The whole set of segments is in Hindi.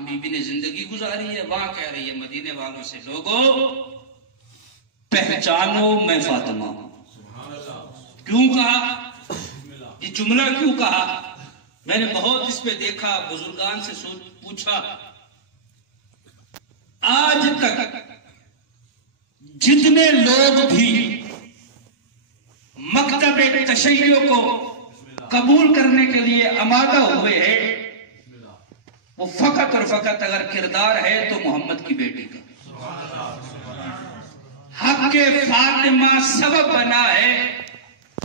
बीबी ने जिंदगी गुजारी है, वहां कह रही है मदीने वालों से, लोगों पहचानो मैं फातिमा हूं। क्यों कहा ये जुमला, क्यों कहा? मैंने बहुत इस पे देखा, बुजुर्गान से पूछा। आज तक जितने लोग भी मकतब तशय्यो को कबूल करने के लिए आमादा हुए हैं, वो फकत और फकत अगर किरदार है तो मोहम्मद की बेटी का। हक के फातिमा सबब बना है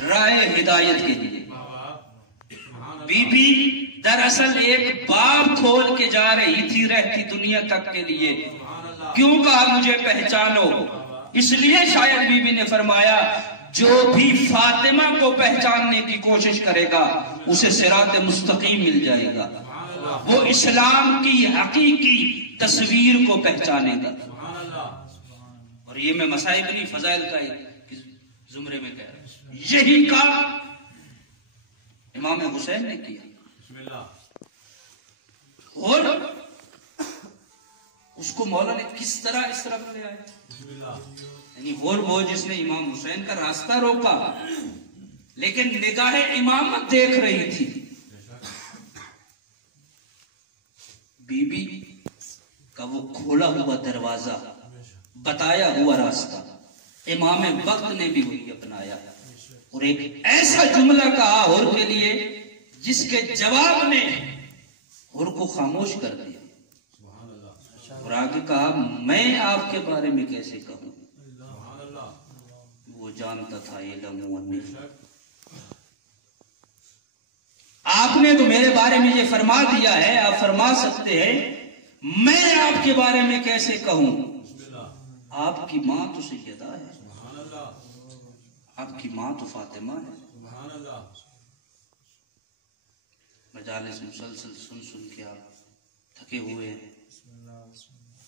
राय हिदायत के लिए। बीबी दरअसल एक बाब खोल के जा रही थी रहती दुनिया तक के लिए। क्यों कहा मुझे पहचानो? इसलिए शायद बीबी ने फरमाया, जो भी फातिमा को पहचानने की कोशिश करेगा उसे सिरात मुस्तकीम मिल जाएगा, वो इस्लाम की हकीकी तस्वीर को पहचानेगा। और ये मैं मसाइब नहीं फजाइल का जुमरे में कह रहा हूं, यही काम इमाम हुसैन ने किया और उसको मौला ने किस तरह इस तरफ ले आया। यानी और वो जिसने इमाम हुसैन का रास्ता रोका, लेकिन निगाह इमामत देख रही थी। बीबी का वो खोला हुआ दरवाजा, बताया हुआ रास्ता इमाम वक्त ने भी वही अपनाया और एक ऐसा जुमला कहा और के लिए जिसके जवाब ने और को खामोश कर दिया। और आगे कहा, मैं आपके बारे में कैसे कहूं, वो जानता था आपने तो मेरे बारे में ये फरमा दिया है, आप फरमा सकते हैं, मैं आपके बारे में कैसे कहूं? आपकी मां तो सैयदा है, आपकी मां तो फातिमा है। मजालिस मुसलसल सुन सुन के आप थके हुए हैं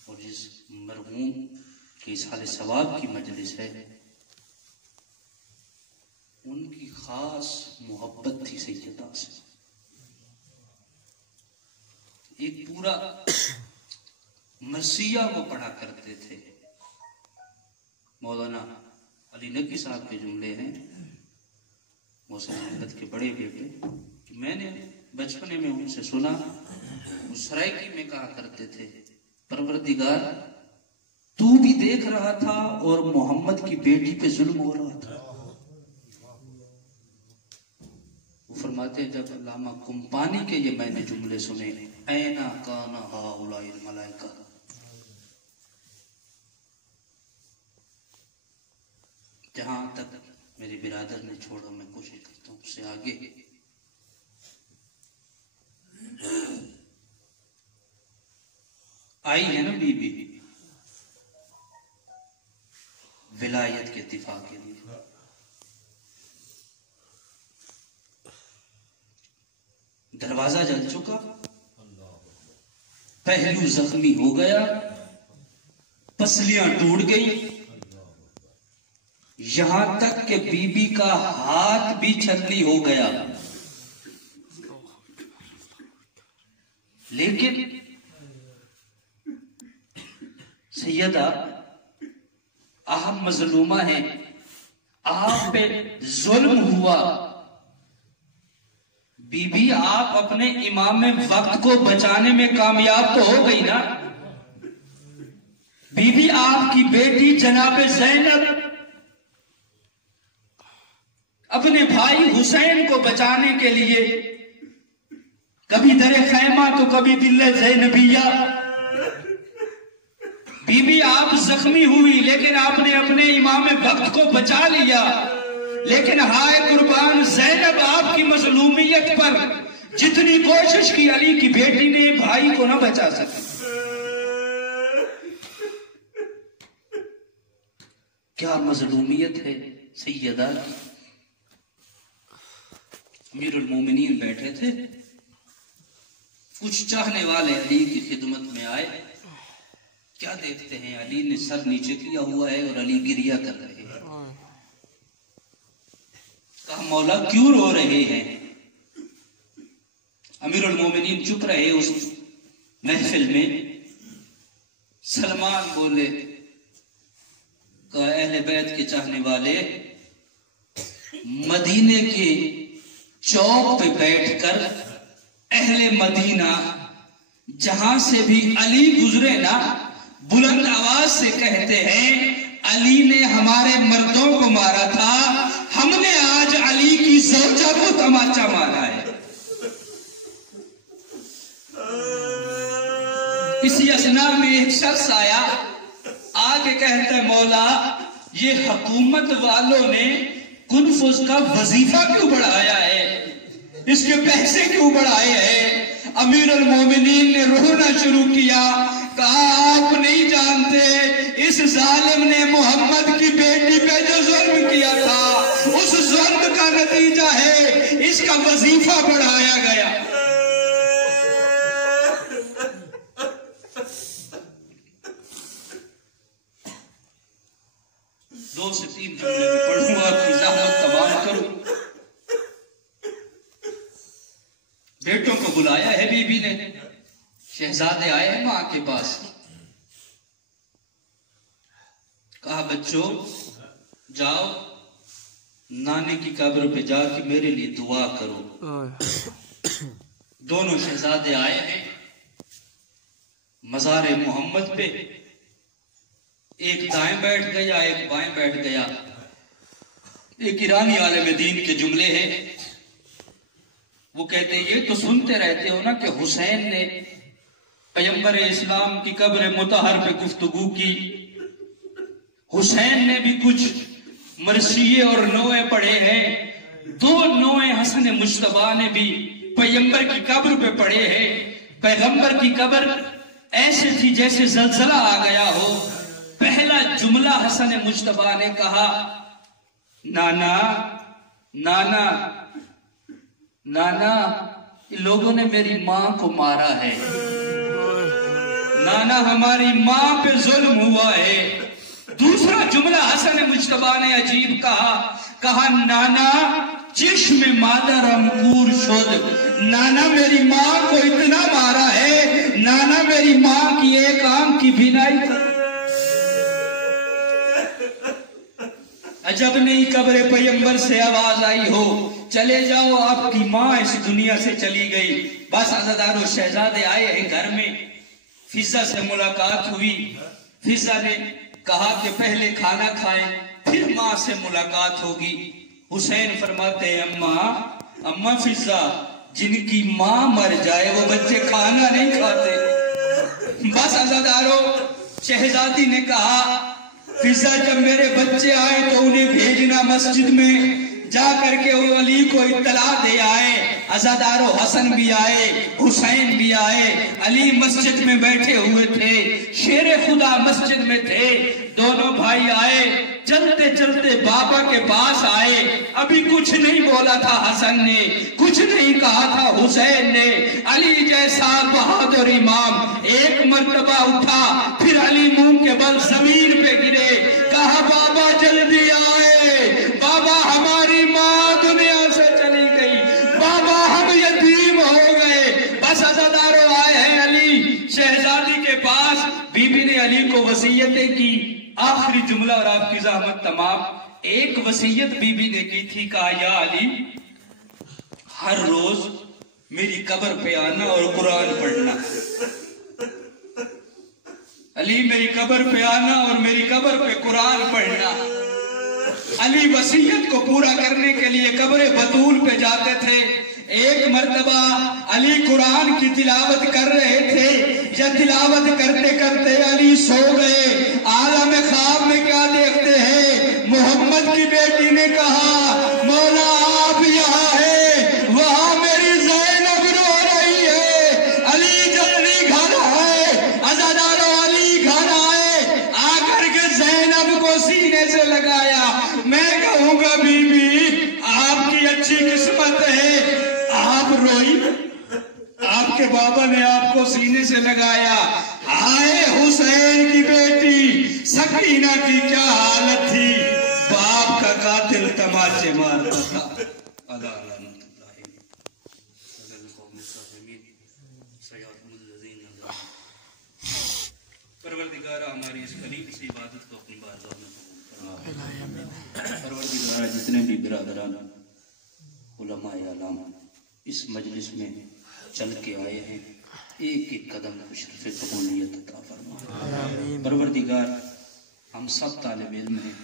और जिस मरहूम के इसाले सवाब की मजलिस है, उनकी खास मोहब्बत थी सैयदा से। एक पूरा मरसिया वो पढ़ा करते थे। मौलाना अली नकी साहब के जुमले हैं, मौसम अहमद के बड़े बेटे। मैंने बचपने में उनसे सुना, वो सरायकी में कहा करते थे, परवरदिगार तू भी देख रहा था और मोहम्मद की बेटी पे जुल्म हो रहा था। वो फरमाते हैं, जब अल्लामा कुम्पानी के ये मैंने जुमले सुने, ऐना काना हाउलाइल मलाइका, जहां तक मेरे बिरादर ने छोड़ा मैं कोशिश करता हूं उससे आगे। आई है ना बीबी विलायत के इत्तिफाक के लिए, दरवाजा जल चुका, पहलू जख्मी हो गया, पसलियां टूट गई, यहां तक कि बीबी का हाथ भी छलनी हो गया। लेकिन सैयदा आप मजलूमा है, आप पे जुल्म हुआ, बीबी आप अपने इमाम वक्त को बचाने में कामयाब तो हो गई ना। बीबी आपकी बेटी जनाब ज़ैनब अपने भाई हुसैन को बचाने के लिए कभी दरे खैमा तो कभी दिल्ले ज़ैनबिया, बीबी आप जख्मी हुई लेकिन आपने अपने इमाम वक्त को बचा लिया। लेकिन हाय कुर्बान ज़ैनब, आपकी मजलूमियत पर जितनी कोशिश की अली की बेटी ने भाई को ना बचा सकी। क्या मजलूमियत है सैयदा की। अमीरुल मोमिनीन बैठे थे, कुछ चाहने वाले अली की खिदमत में आए। क्या देखते हैं, अली ने सर नीचे किया हुआ है और अली गिरिया कर रहे हैं। कहा मौला क्यों रो रहे हैं? अमीरुल मोमिनीन चुप रहे। उस महफिल में सलमान बोले, कहा अहले बैत के चाहने वाले मदीने के चौक पे बैठकर अहले मदीना जहां से भी अली गुजरे ना, बुलंद आवाज से कहते हैं, अली ने हमारे मर्दों को मारा था, हमने आज अली की ज़ौजा को तमाचा मारा है। इसी असना में एक शख्स आया, आके कहता है, मौला ये हुकूमत वालों ने कुनफुस का वजीफा क्यों बढ़ाया है, इसके पैसे क्यों बढ़ाए हैं। अमीर अल मोमिनीन ने रोना शुरू किया, कहा आप नहीं जानते इस जालिम ने मोहम्मद की बेटी पे जो जुल्म किया था, उस जुल्म का नतीजा है इसका वजीफा बढ़ाया गया। 2 से 3 जुमले में पढ़ूंगा, आपकी ज़हमत तमाम करूं। बेटों को बुलाया है बीबी ने, शहजादे आए हैं मां के पास, कहा बच्चों जाओ नानी की कब्र पे जाके मेरे लिए दुआ करो। दोनों शहजादे आए हैं मज़ार मोहम्मद पे, एक दाएं बैठ गया एक बाएं बैठ गया। एक ईरानी आलिम दीन के जुमले हैं, वो कहते हैं ये तो सुनते रहते हो ना कि हुसैन ने पैगंबर इस्लाम की कब्र मुतहर पे गुफ्तगू की, हुसैन ने भी कुछ मरसिये और नोए पढ़े हैं, 2 नोए हसन मुश्तबा ने भी पैगंबर की कब्र पे पढ़े हैं। पैगंबर की कब्र ऐसे थी जैसे जलजला आ गया हो। पहला जुमला हसन मुश्तबा ने कहा, नाना नाना नाना लोगों ने मेरी मां को मारा है, नाना हमारी मां पे जुल्म हुआ है। दूसरा जुमला हसन मुश्तबा ने अजीब कहा नाना चिश्म मादर अंकुर शुद्ध, नाना मेरी मां को इतना मारा है, नाना मेरी मां की एक आंख की बिनाई। अजब नहीं कब्र पैगंबर से आवाज आई हो, चले जाओ आपकी मां इस दुनिया से चली गई। बस अज़ादारों शहजादे आए हैं घर में, फिजा से मुलाकात हुई। फिजा ने कहा कि पहले खाना खाएं फिर मां से मुलाकात होगी। हुसैन फरमाते हैं अम्मा फिजा जिनकी मां मर जाए वो बच्चे खाना नहीं खाते। बस अज़ादारों शहजादी ने कहा फिजा जब मेरे बच्चे आए तो उन्हें भेजना मस्जिद में, जा करके वो अली को इत्तला दे आए। अज़ादारों हसन भी आए हुसैन भी आए, अली मस्जिद में बैठे हुए थे, शेर खुदा मस्जिद में थे। दोनों भाई आए, चलते चलते बाबा के पास आए। अभी कुछ नहीं बोला था हसन ने, कुछ नहीं कहा था हुसैन ने। अली जैसा बहादुर इमाम एक मर्तबा उठा, फिर अली मुंह के बल जमीन पे गिरे, कहा बाबा जल्दी आए, बाबा हमारी माँ दुनिया से चली गई, बाबा हम यतीम हो गए। बस अज़ादारों आए हैं अली शहजादी के पास। बीबी ने अली को वसीयतें की, आखिरी जुमला और आपकी ज़हमत तमाम। एक वसीयत बीबी ने की थी, कहा या अली हर रोज मेरी कब्र पे आना और कुरान पढ़ना। अली मेरी कब्र पे आना और मेरी कब्र पे कुरान पढ़ना। अली वसीयत को पूरा करने के लिए कब्र बतूल पे जाते थे। एक मर्तबा अली कुरान की तिलावत कर रहे थे, या तिलावत करते करते अली सो गए। आलम ख्वाब में क्या देखते हैं, मोहम्मद की बेटी ने कहा मौला आप यहाँ है, वहां मेरी ज़ैनब रो रही है, अली जल्दी घर आए। अज़ादारों अली घर आए, आकर के ज़ैनब को सीने से लगाया। मैं कहूंगा बीबी आपकी अच्छी किस्मत है, आप रोई, आपके बाबा ने आपको सीने से लगाया। हाय हुसैन की बेटी सकीना की क्या हालत थी, बाप का कातिल तमाचे मारता था। परवरदिगार हमारी इस करीब से इबादत को अपनी बारगाह में परवरदिगार जितने भी बिरादरान उलमाए आलम इस मजलिस में चल के आए हैं, एक एक कदम को शर्फ़ कबूलियत अता फरमा। परवरदिगार हम सब तालिब इल्म हैं,